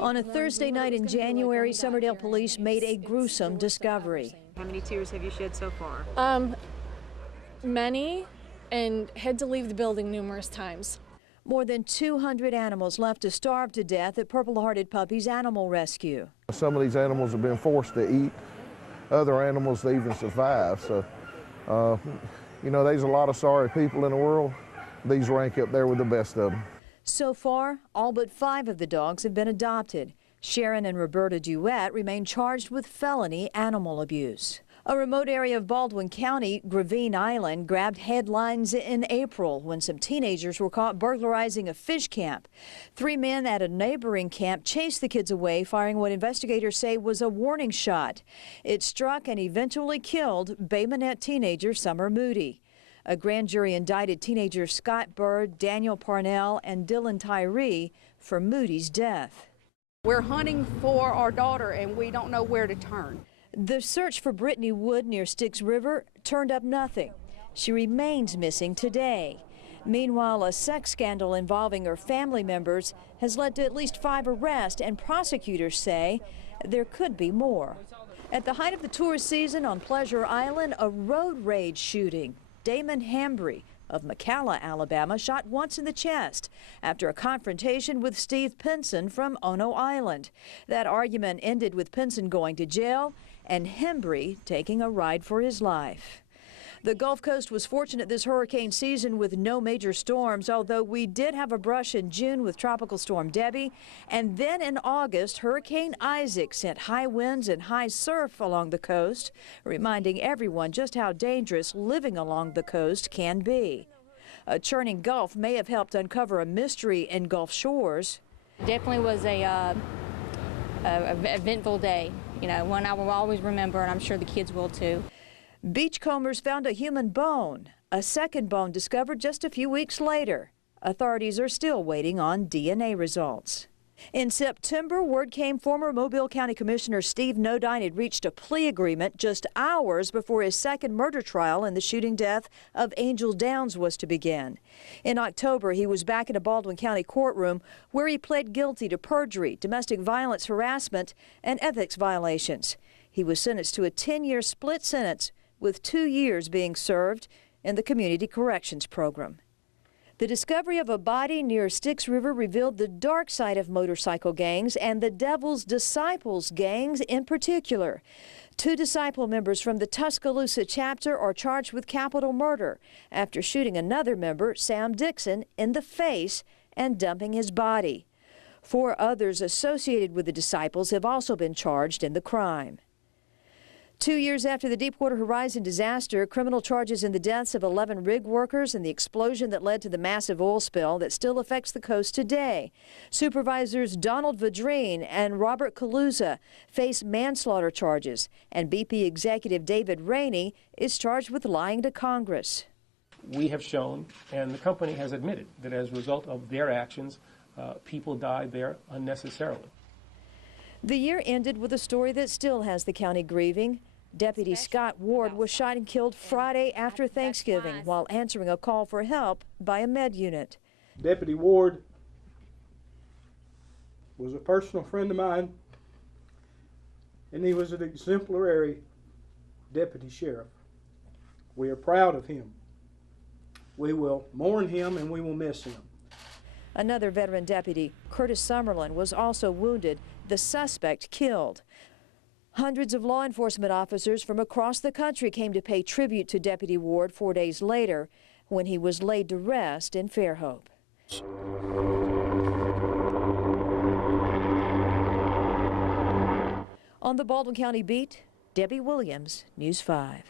On a Thursday night in January, Somerdale police made a gruesome discovery. How many tears have you shed so far? Many, and had to leave the building numerous times. More than 200 animals left to starve to death at Purple Hearted Puppies Animal Rescue. Some of these animals have been forced to eat other animals to even survive. So, you know, there's a lot of sorry people in the world. These rank up there with the best of them. So far, all but 5 of the dogs have been adopted. Sharon and Roberta Duet remain charged with felony animal abuse. A remote area of Baldwin County, Gravine Island, grabbed headlines in April when some teenagers were caught burglarizing a fish camp. 3 men at a neighboring camp chased the kids away, firing what investigators say was a warning shot. It struck and eventually killed Bay Minette teenager Summer Moody. A grand jury indicted teenagers Scott Bird, Daniel Parnell, and Dylan Tyree for Moody's death. We're hunting for our daughter, and we don't know where to turn. The search for Brittany Wood near Styx River turned up nothing. She remains missing today. Meanwhile, a sex scandal involving her family members has led to at least 5 arrests, and prosecutors say there could be more. At the height of the tourist season on Pleasure Island, a road rage shooting. Damon Hambry of McCalla, Alabama, shot once in the chest after a confrontation with Steve Pinson from Ono Island. That argument ended with Pinson going to jail and Hambry taking a ride for his life. The Gulf Coast was fortunate this hurricane season with no major storms, although we did have a brush in June with Tropical Storm Debbie. And then in August, Hurricane Isaac sent high winds and high surf along the coast, reminding everyone just how dangerous living along the coast can be. A churning Gulf may have helped uncover a mystery in Gulf shores. Definitely was a eventful day, you know, one I will always remember, and I'm sure the kids will too. Beachcombers found a human bone, a second bone discovered just a few weeks later. Authorities are still waiting on DNA results. In September, word came former Mobile County Commissioner Steve Nodine had reached a plea agreement just hours before his second murder trial in the shooting death of Angel Downs was to begin. In October, he was back in a Baldwin County courtroom where he pled guilty to perjury, domestic violence, harassment, and ethics violations. He was sentenced to a 10-year split sentence, with 2 years being served in the Community Corrections Program. The discovery of a body near Styx River revealed the dark side of motorcycle gangs and the Devil's Disciples gangs in particular. 2 disciple members from the Tuscaloosa chapter are charged with capital murder after shooting another member, Sam Dixon, in the face and dumping his body. 4 others associated with the Disciples have also been charged in the crime. 2 years after the Deepwater Horizon disaster, criminal charges in the deaths of 11 rig workers and the explosion that led to the massive oil spill that still affects the coast today. Supervisors Donald Vadrine and Robert Kaluza face manslaughter charges, and BP executive David Rainey is charged with lying to Congress. We have shown, and the company has admitted, that as a result of their actions, people died there unnecessarily. The year ended with a story that still has the county grieving. Deputy Scott Ward was shot and killed Friday after Thanksgiving while answering a call for help by a med unit. Deputy Ward was a personal friend of mine, and he was an exemplary deputy sheriff. We are proud of him. We will mourn him and we will miss him. Another veteran deputy, Curtis Summerlin, was also wounded, the suspect killed. Hundreds of law enforcement officers from across the country came to pay tribute to Deputy Ward 4 days later when he was laid to rest in Fairhope. On the Baldwin County beat, Debbie Williams, News 5.